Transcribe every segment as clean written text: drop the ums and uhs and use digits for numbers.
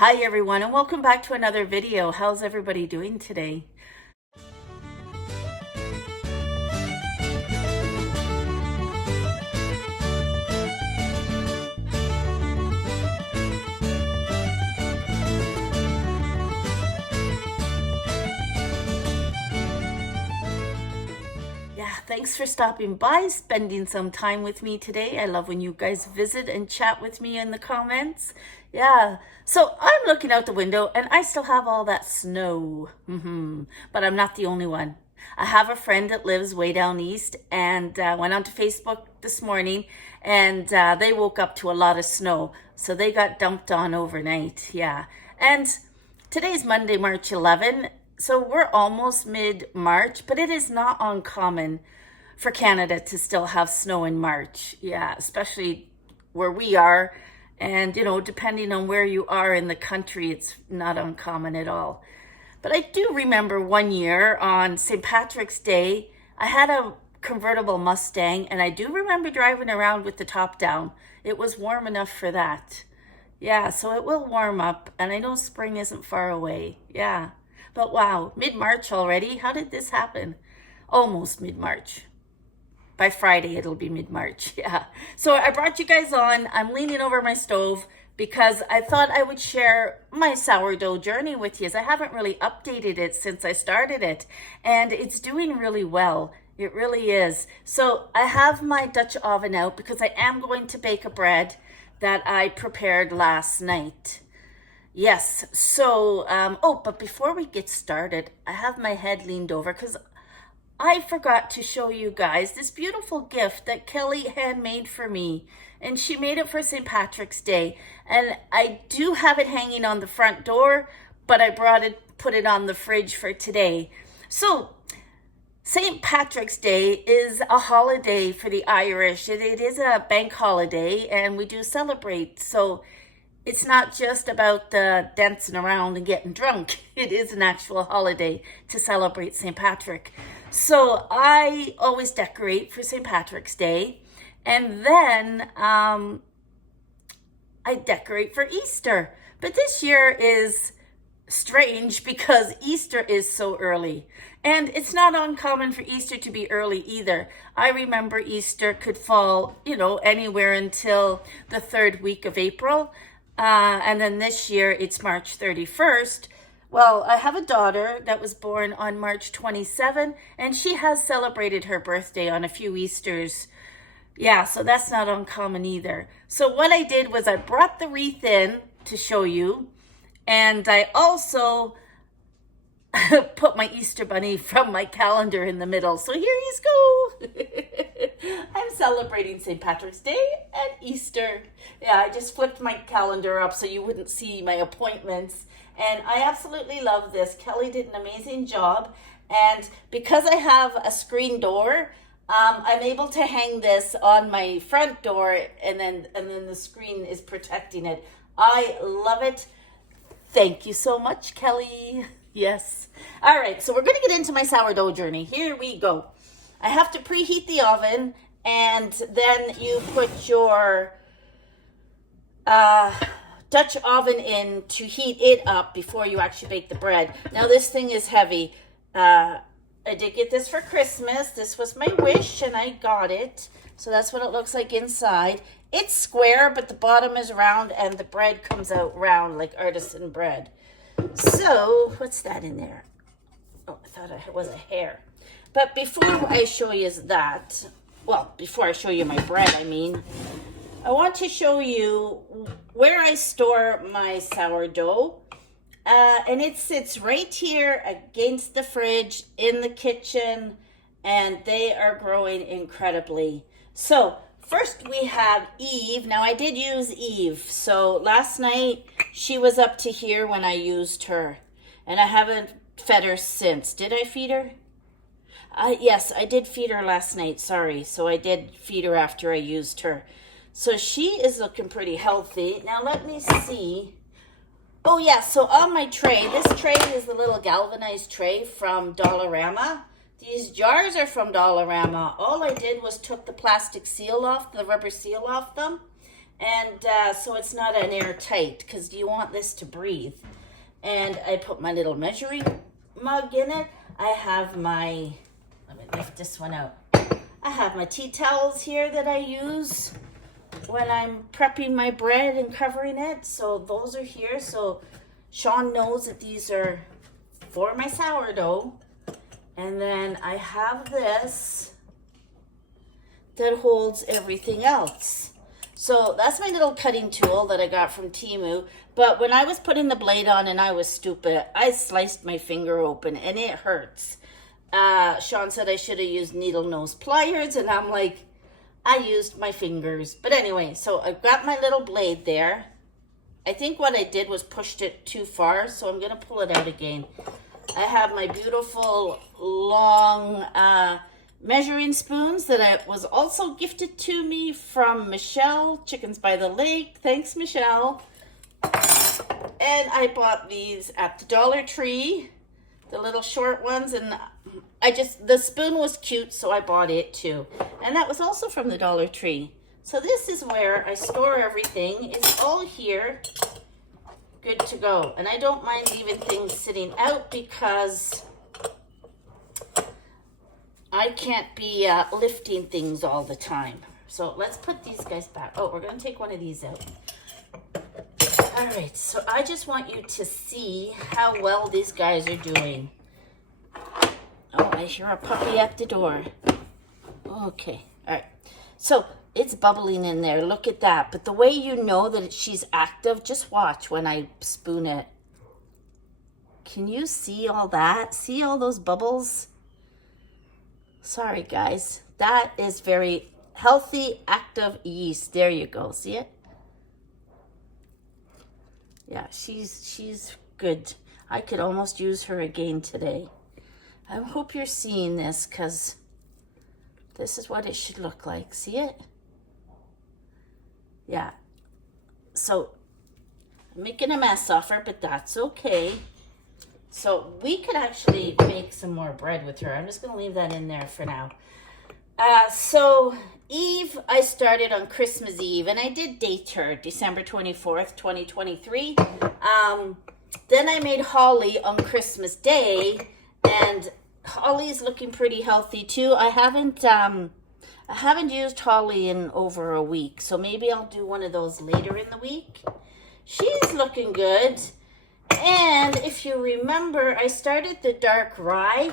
Hi everyone, and welcome back to another video. How's everybody doing today? Yeah, thanks for stopping by, spending some time with me today. I love when you guys visit and chat with me in the comments. Yeah, so I'm looking out the window and I still have all that snow. But I'm not the only one. I have a friend that lives way down east and went onto Facebook this morning and they woke up to a lot of snow. So they got dumped on overnight. Yeah. And today's Monday, March 11. So we're almost mid-March, but it is not uncommon for Canada to still have snow in March. Yeah, especially where we are. And, you know, depending on where you are in the country, it's not uncommon at all. But I do remember one year on St. Patrick's Day, I had a convertible Mustang, and I do remember driving around with the top down. It was warm enough for that. Yeah, so it will warm up, and I know spring isn't far away. Yeah. But wow, mid-March already? How did this happen? Almost mid-March. By Friday, it'll be mid-March. Yeah. So I brought you guys on. I'm leaning over my stove because I thought I would share my sourdough journey with you. I haven't really updated it since I started it. And it's doing really well. It really is. So I have my Dutch oven out because I am going to bake a bread that I prepared last night. Yes, so, but before we get started, I have my head leaned over because I forgot to show you guys this beautiful gift that Kelly handmade for me. And she made it for St. Patrick's Day. And I do have it hanging on the front door, but I put it on the fridge for today. So, St. Patrick's Day is a holiday for the Irish. It is a bank holiday, and we do celebrate. So, it's not just about dancing around and getting drunk. It is an actual holiday to celebrate St. Patrick. So I always decorate for St. Patrick's Day. And then I decorate for Easter. But this year is strange because Easter is so early. And it's not uncommon for Easter to be early either. I remember Easter could fall, anywhere until the third week of April. And then this year it's March 31st. Well, I have a daughter that was born on March 27, and she has celebrated her birthday on a few Easters. Yeah, so that's not uncommon either. So what I did was I brought the wreath in to show you, and I also put my Easter bunny from my calendar in the middle. So here you go. I'm celebrating St. Patrick's Day and Easter. Yeah, I just flipped my calendar up so you wouldn't see my appointments. And I absolutely love this. Kelly did an amazing job. And because I have a screen door, I'm able to hang this on my front door, and then the screen is protecting it. I love it. Thank you so much, Kelly. Yes. All right, so we're going to get into my sourdough journey. Here we go. I have to preheat the oven, and then you put your Dutch oven in to heat it up before you actually bake the bread. Now, this thing is heavy. I did get this for Christmas. This was my wish, and I got it. So that's what it looks like inside. It's square, but the bottom is round, and the bread comes out round like artisan bread. So, what's that in there? Oh, I thought it was a hair. But before I show you that, well, before I show you my bread, I want to show you where I store my sourdough. And it sits right here against the fridge in the kitchen, and they are growing incredibly. So, first we have Eve. Now, I did use Eve. So, last night she was up to here when I used her. And I haven't fed her since. Did I feed her? Yes, I did feed her last night. Sorry. So, I did feed her after I used her. So, she is looking pretty healthy. Now, let me see. Oh, yeah. So, on my tray, this tray is the little galvanized tray from Dollarama. These jars are from Dollarama. All I did was took the plastic seal off, the rubber seal off them, And so it's not an airtight, because you want this to breathe. And I put my little measuring mug in it. I have my, let me lift this one out. I have my tea towels here that I use when I'm prepping my bread and covering it. So those are here. So Sean knows that these are for my sourdough. And then I have this that holds everything else. So that's my little cutting tool that I got from Temu. But when I was putting the blade on and I was stupid, I sliced my finger open and it hurts. Sean said I should have used needle nose pliers, and I'm like, I used my fingers. But anyway, so I've got my little blade there. I think what I did was pushed it too far, so I'm going to pull it out again. I have my beautiful long measuring spoons that I was also gifted to me from Michelle, Chickens by the Lake. Thanks, Michelle. And I bought these at the Dollar Tree, the little short ones, and the spoon was cute, so I bought it too. And that was also from the Dollar Tree. So this is where I store everything. It's all here, good to go. And I don't mind leaving things sitting out because I can't be lifting things all the time. So let's put these guys back. Oh, we're going to take one of these out. All right, so I just want you to see how well these guys are doing. Oh, I hear a puppy at the door. Okay, all right. So it's bubbling in there. Look at that. But the way you know that she's active, just watch when I spoon it. Can you see all that? See all those bubbles? Sorry, guys. That is very healthy, active yeast. There you go. See it? Yeah, she's good. I could almost use her again today. I hope you're seeing this, because this is what it should look like. See it? Yeah. So I'm making a mess of her, but that's okay. So we could actually make some more bread with her. I'm just going to leave that in there for now. So Eve, I started on Christmas Eve, and I did date her December 24th, 2023. Then I made Holly on Christmas Day, and Holly's looking pretty healthy too. I haven't used Holly in over a week, so maybe I'll do one of those later in the week. She's looking good. And if you remember, I started the dark rye.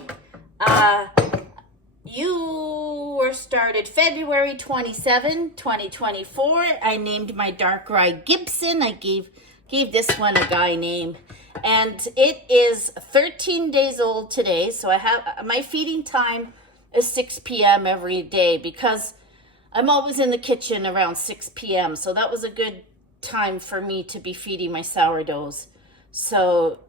You were started February 27, 2024. I named my dark rye Gibson. I gave this one a guy name. And it is 13 days old today. So I have my feeding time is 6 p.m. every day, because I'm always in the kitchen around 6 p.m. So that was a good time for me to be feeding my sourdoughs. So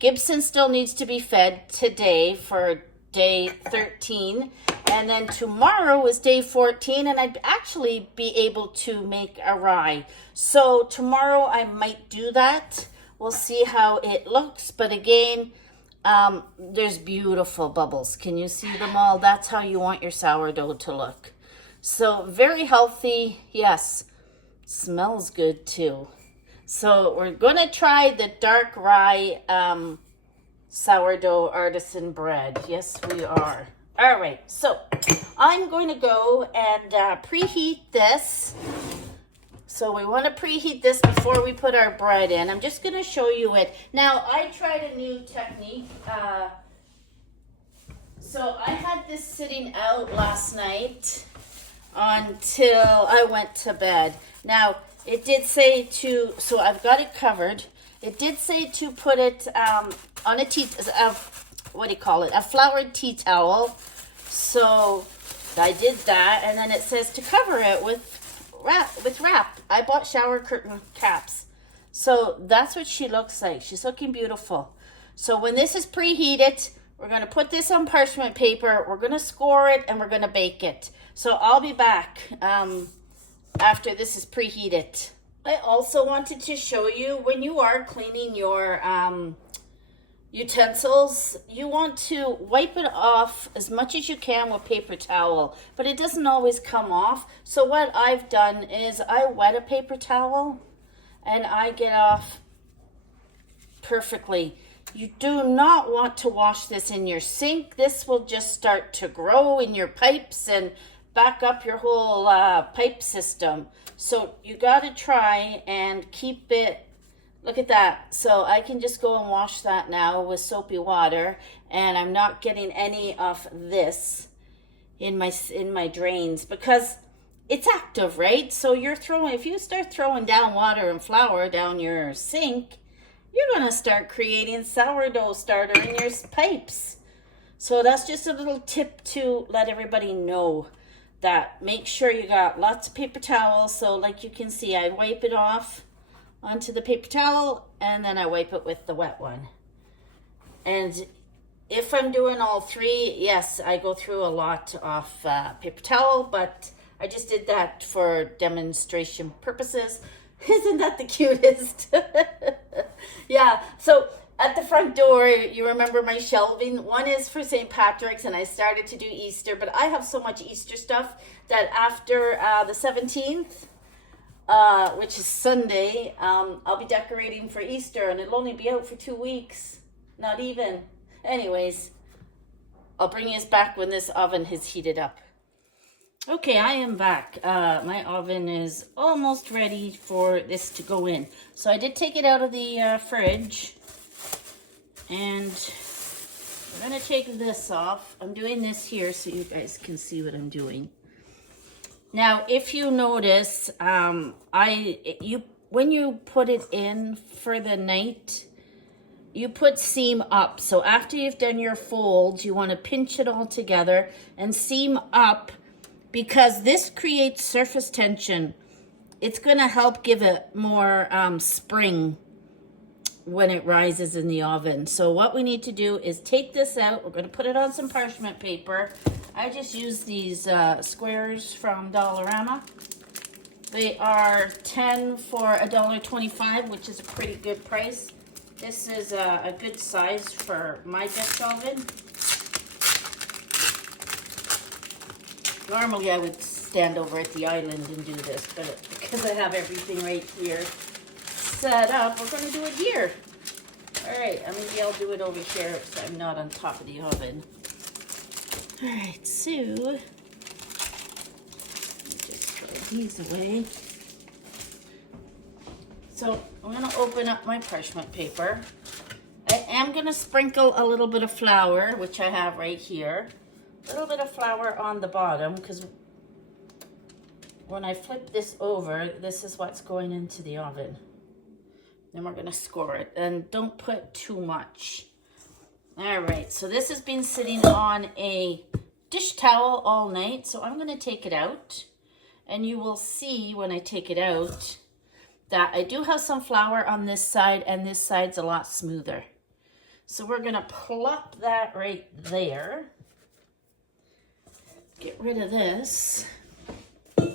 Gibson still needs to be fed today for day 13, and then tomorrow is day 14, and I'd actually be able to make a rye. So tomorrow I might do that. We'll see how it looks, but again, there's beautiful bubbles. Can you see them all? That's how you want your sourdough to look. So very healthy. Yes, smells good too. So we're going to try the dark rye sourdough artisan bread. Yes, we are. All right, so I'm going to go and preheat this. So we want to preheat this before we put our bread in. I'm just going to show you it. Now, I tried a new technique. So I had this sitting out last night until I went to bed. Now, it did say to, so I've got it covered. It did say to put it on a tea, what do you call it? A floured tea towel. So I did that, and then it says to cover it with wrap. I bought shower curtain caps. So that's what she looks like. She's looking beautiful. So when this is preheated, we're going to put this on parchment paper. We're going to score it, and we're going to bake it. So I'll be back after this is preheated. I also wanted to show you when you are cleaning your utensils, you want to wipe it off as much as you can with paper towel, but it doesn't always come off. So what I've done is I wet a paper towel and I get off perfectly. You do not want to wash this in your sink. This will just start to grow in your pipes and back up your whole pipe system. So you got to try and keep it. Look at that. So I can just go and wash that now with soapy water, and I'm not getting any of this in my drains because it's active, right? So if you start throwing down water and flour down your sink, you're going to start creating sourdough starter in your pipes. So that's just a little tip to let everybody know that. Make sure you got lots of paper towels. So like you can see, I wipe it off onto the paper towel and then I wipe it with the wet one. And if I'm doing all three, yes, I go through a lot of paper towel, but I just did that for demonstration purposes. Isn't that the cutest? Yeah, so at the front door, you remember my shelving? One is for St. Patrick's, and I started to do Easter, but I have so much Easter stuff that after the 17th, which is Sunday, I'll be decorating for Easter, and it'll only be out for 2 weeks. Not even. Anyways, I'll bring you back when this oven has heated up. Okay, I am back. My oven is almost ready for this to go in. So I did take it out of the fridge. And we're going to take this off. I'm doing this here so you guys can see what I'm doing. Now, if you notice, when you put it in for the night, you put seam up. So after you've done your folds, you want to pinch it all together and seam up, because this creates surface tension. It's going to help give it more spring when it rises in the oven. So what we need to do is take this out. We're going to put it on some parchment paper. I just use these squares from Dollarama. They are 10 for $1.25, which is a pretty good price. This is a good size for my Dutch oven. Normally I would stand over at the island and do this, but because I have everything right here set up, we're going to do it here. All right, maybe I'll do it over here so I'm not on top of the oven. All right, so let me just throw these away. So I'm going to open up my parchment paper. I am going to sprinkle a little bit of flour, which I have right here. A little bit of flour on the bottom, because when I flip this over, this is what's going into the oven. Then we're going to score it, and don't put too much. All right, so this has been sitting on a dish towel all night, so I'm going to take it out, and you will see when I take it out that I do have some flour on this side, and this side's a lot smoother. So we're going to plop that right there. Get rid of this. We're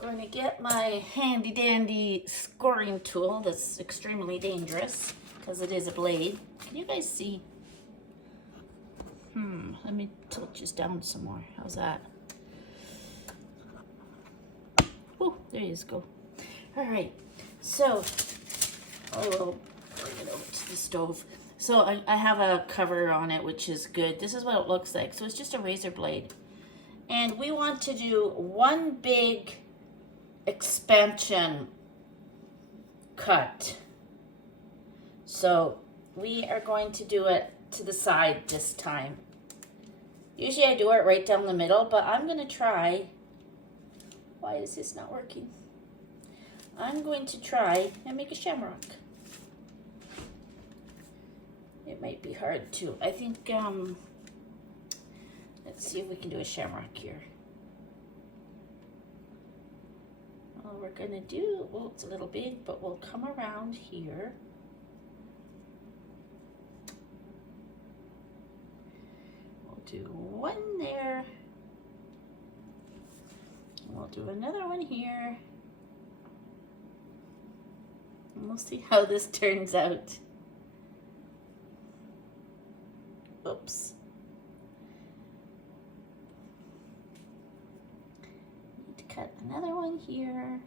going to get my handy dandy scoring tool that's extremely dangerous because it is a blade. Can you guys see? Let me tilt this down some more. How's that? Oh, there you go. All right, so I will bring it over to the stove. So I have a cover on it, which is good. This is what it looks like. So it's just a razor blade. And we want to do one big expansion cut. So we are going to do it to the side this time. Usually I do it right down the middle, but I'm going to try. Why is this not working? I'm going to try and make a shamrock. It might be hard too. I think, let's see if we can do a shamrock here. All we're gonna do, well, it's a little big, but we'll come around here. We'll do one there. And we'll do another one here. And we'll see how this turns out. Whoops. Need to cut another one here.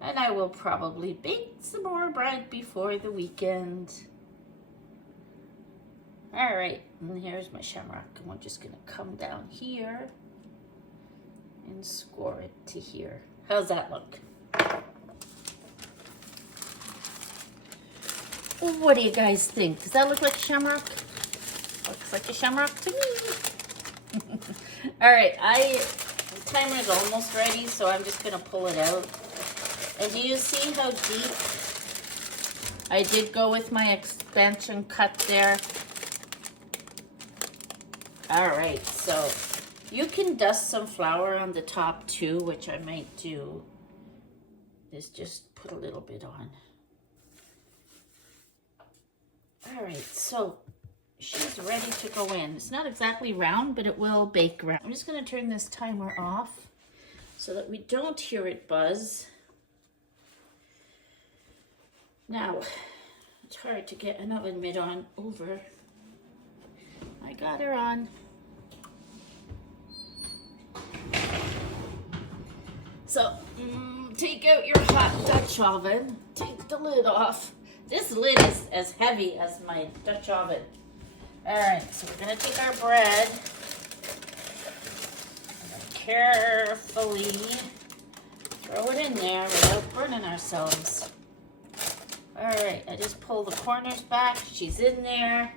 And I will probably bake some more bread before the weekend. All right, and here's my shamrock. And we're just gonna come down here and score it to here. How's that look? What do you guys think? Does that look like shamrock? Looks like a shamrock to me. All right, the timer is almost ready, so I'm just gonna pull it out. And do you see how deep I did go with my expansion cut there? All right, so you can dust some flour on the top too, which I might do. Is just put a little bit on. All right, so she's ready to go in. It's not exactly round, but it will bake round. I'm just gonna turn this timer off so that we don't hear it buzz. Now, it's hard to get an oven mitt on over. I got her on. So, take out your hot Dutch oven. Take the lid off. This lid is as heavy as my Dutch oven. All right, so we're gonna take our bread and carefully throw it in there without burning ourselves. All right, I just pull the corners back. She's in there.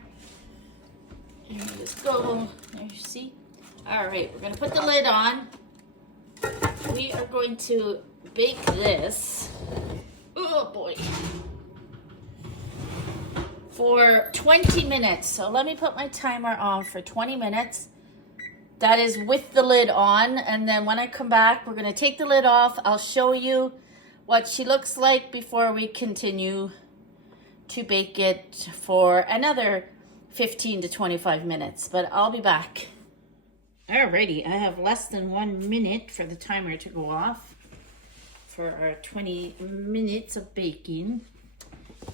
Here you just go. There you see. All right, we're gonna put the lid on. We are going to bake this. Oh boy. For 20 minutes. So let me put my timer on for 20 minutes. That is with the lid on. And then when I come back, we're gonna take the lid off. I'll show you what she looks like before we continue to bake it for another 15 to 25 minutes, but I'll be back. Alrighty, I have less than 1 minute for the timer to go off for our 20 minutes of baking.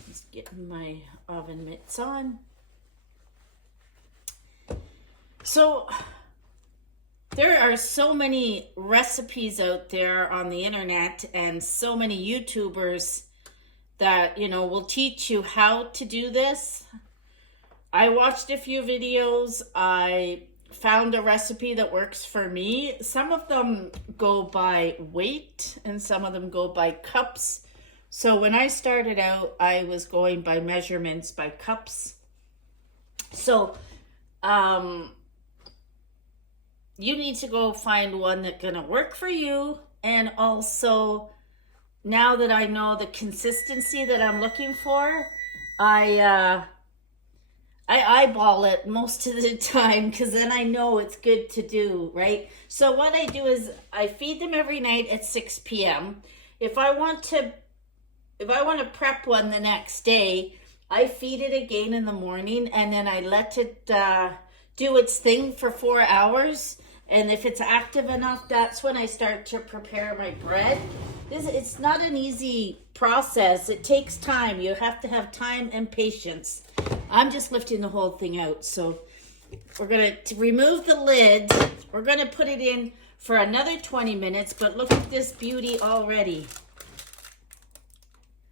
Just getting my oven mitts on. So there are so many recipes out there on the internet and so many YouTubers that, you know, will teach you how to do this. I watched a few videos. I found a recipe that works for me. Some of them go by weight and some of them go by cups. So when I started out, I was going by measurements, by cups. So, you need to go find one that's gonna work for you. And also, now that I know the consistency that I'm looking for, I eyeball it most of the time because then I know it's good to do, right? So what I do is I feed them every night at 6 p.m. If I want to prep one the next day, I feed it again in the morning and then I let it do its thing for 4 hours. And if it's active enough, that's when I start to prepare my bread. It's not an easy process. It takes time. You have to have time and patience. I'm just lifting the whole thing out. So we're going to remove the lid. We're going to put it in for another 20 minutes, but look at this beauty already.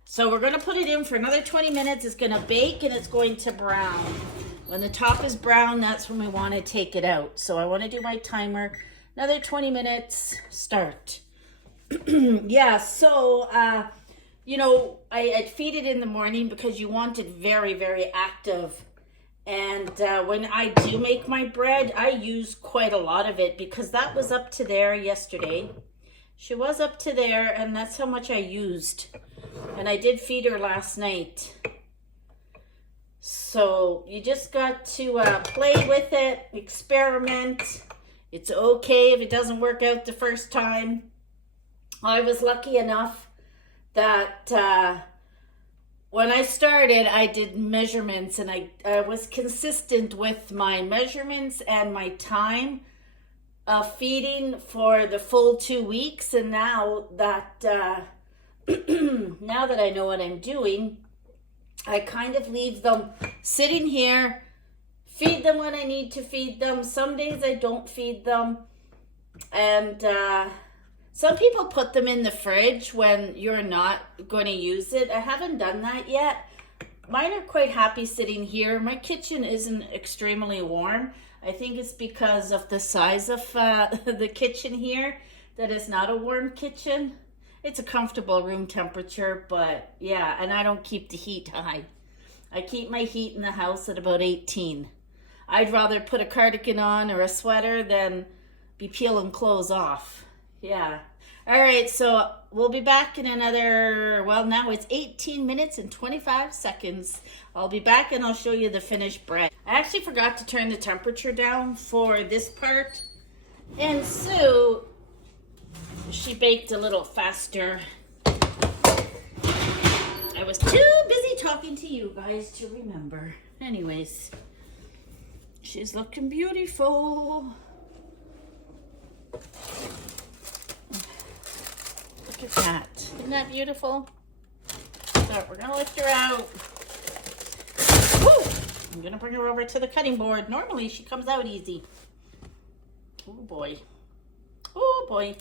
So we're going to put it in for another 20 minutes. It's going to bake and it's going to brown. When the top is brown, that's when we want to take it out. So I want to do my timer. Another 20 minutes, start. Yeah, so, you know, I'd feed it in the morning because you want it very, very active. And when I do make my bread, I use quite a lot of it because that was up to there yesterday. She was up to there and that's how much I used. And I did feed her last night. So you just got to play with it, experiment. It's okay if it doesn't work out the first time. I was lucky enough that when I started, I did measurements and I was consistent with my measurements and my time of feeding for the full 2 weeks. And now that now that I know what I'm doing, I kind of leave them sitting here, feed them when I need to feed them. Some days I don't feed them. And some people put them in the fridge when you're not going to use it. I haven't done that yet. Mine are quite happy sitting here. My kitchen isn't extremely warm. I think it's because of the size of the kitchen here that it's not a warm kitchen. It's a comfortable room temperature, but yeah, and I don't keep the heat high. I keep my heat in the house at about 18. I'd rather put a cardigan on or a sweater than be peeling clothes off. Yeah. All right, so we'll be back in another, well, now it's 18 minutes and 25 seconds. I'll be back and I'll show you the finished bread. I actually forgot to turn the temperature down for this part. And so she baked a little faster. I was too busy talking to you guys to remember. Anyways, she's looking beautiful. Look at that. Isn't that beautiful? So we're going to lift her out. Woo! I'm going to bring her over to the cutting board. Normally she comes out easy. Oh boy. Oh boy.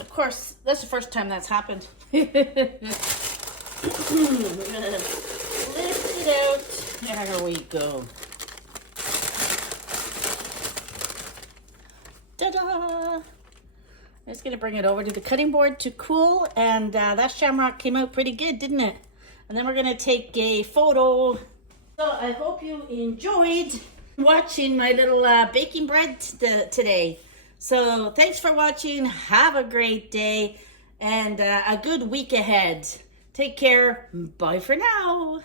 Of course, that's the first time that's happened. We're going to lift it out. There we go. Ta-da! I'm just going to bring it over to the cutting board to cool, and that shamrock came out pretty good, didn't it? And then we're going to take a photo. So I hope you enjoyed watching my little baking bread today. So thanks for watching. Have a great day and a good week ahead. Take care. Bye for now.